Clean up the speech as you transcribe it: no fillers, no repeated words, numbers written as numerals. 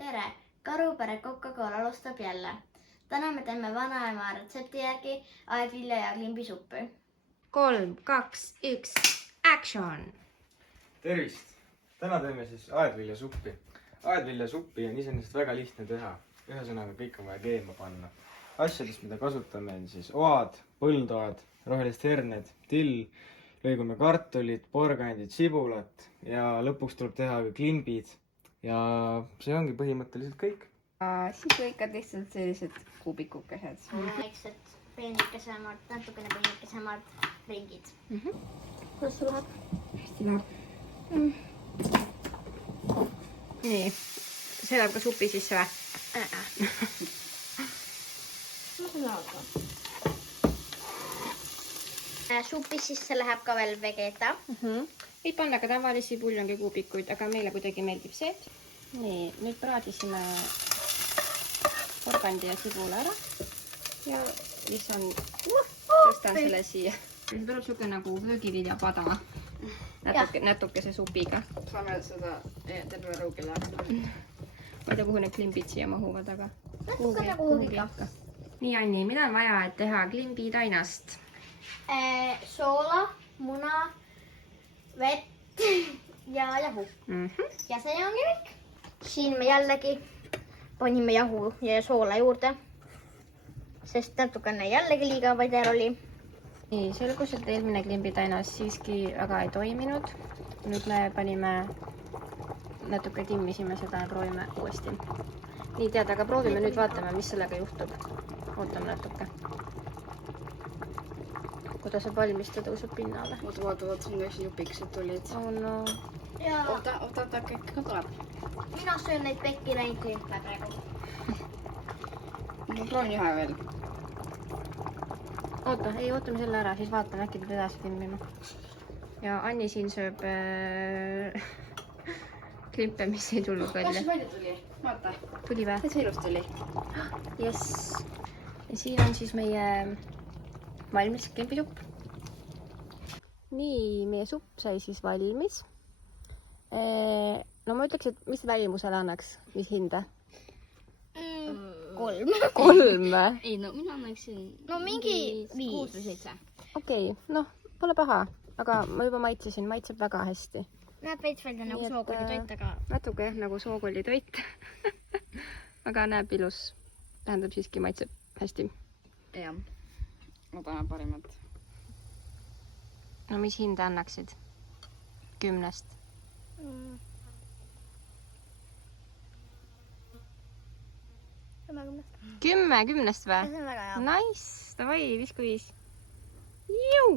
tere! Karupere Coca-Cola alustab jälle. Täna me teeme vanaema retsepti järgi aedvilja ja klimbisuppi. 3, 2, 1, action! Tervist! Täna teeme siis aedviljasuppi. Aedviljasuppi on iseenesest väga lihtne teha. Ühesõnaga kõik on vaja keema panna. Asjadest, mida kasutame, on siis oad, põldoad, rohelised herned, till, lõigume kartulid, porgandid, sibulat ja lõpuks tuleb teha ka klimbid. Ja see ongi põhimõtteliselt kõik. Siis lõikad lihtsalt sellised kuubikukesed. Väiksed peenikesemad, natukene peenikesemad ringid. Kuidas see läheb? Hästi läheb. Nii, see läheb ka supi sisse või? Supi sisse läheb ka veel vegeta. Võib panna ka tavalisi puljongikuubikuid, aga meile kuidagi meeldib see. Nii, nüüd praadisime porgandi ja sibula ära. Ja tõstan selle siia. See tuleb siuke nagu vöögiviljapada. Natukese supiga. Saame seda terve rõugile. Ma ei tea, kuhu need klimbid siia mahuvad, aga Natukene kuhugi ka. Nii, Anni, mida on vaja, et teha klimbid ainast? Soola, muna, vett ja jahu. Ja see ongi kõik. Siin me jällegi panime jahu ja soola juurde, sest natukene jällegi liiga vaider oli. Nii, selgus, et eelmine klimbitainas siiski väga ei toiminud. Nüüd me panime, natuke timmisime seda ja proovime uuesti. Nii, tead, aga proovime nüüd, vaatame, mis sellega juhtub. Ootame natuke. Kuidas see valmis, ta tõuseb pinnale. Vaata, siin üks jupikesed tulid. Oh no. Ja Oota, kõik ka tuleb. mina söön neid pekki näinud klimpe praegu. Ma proovin ühe veel. Oota, ei, ootame selle ära, siis vaatame, äkki peab edasi timmima. Ja Anni siin sööb klimpe, mis ei tulnud välja. Välja tuli? Vaata. Tuli vä? See ilus tuli. Yes. Ja siin on siis meie valmis klimbisupp. Nii, meie supp sai siis valmis. No ma ütleks, et mis välimusele annaks, mis hinde? 3. 3 või? Ei, no mina annaksin... No mingi 6 või 7. Okei, noh, pole paha, aga ma juba maitsesin, maitseb väga hästi. Näeb veits välja nagu sookollitoit, aga... Natuke jah, nagu sookollitoit. Aga näeb ilus. Tähendab siiski maitseb hästi. Jah, ma panen parimat. No mis hinde annaksid? 10-st? 10 10-st või? See on väga hea. Nice, davai, 5 kui 5. Jõu!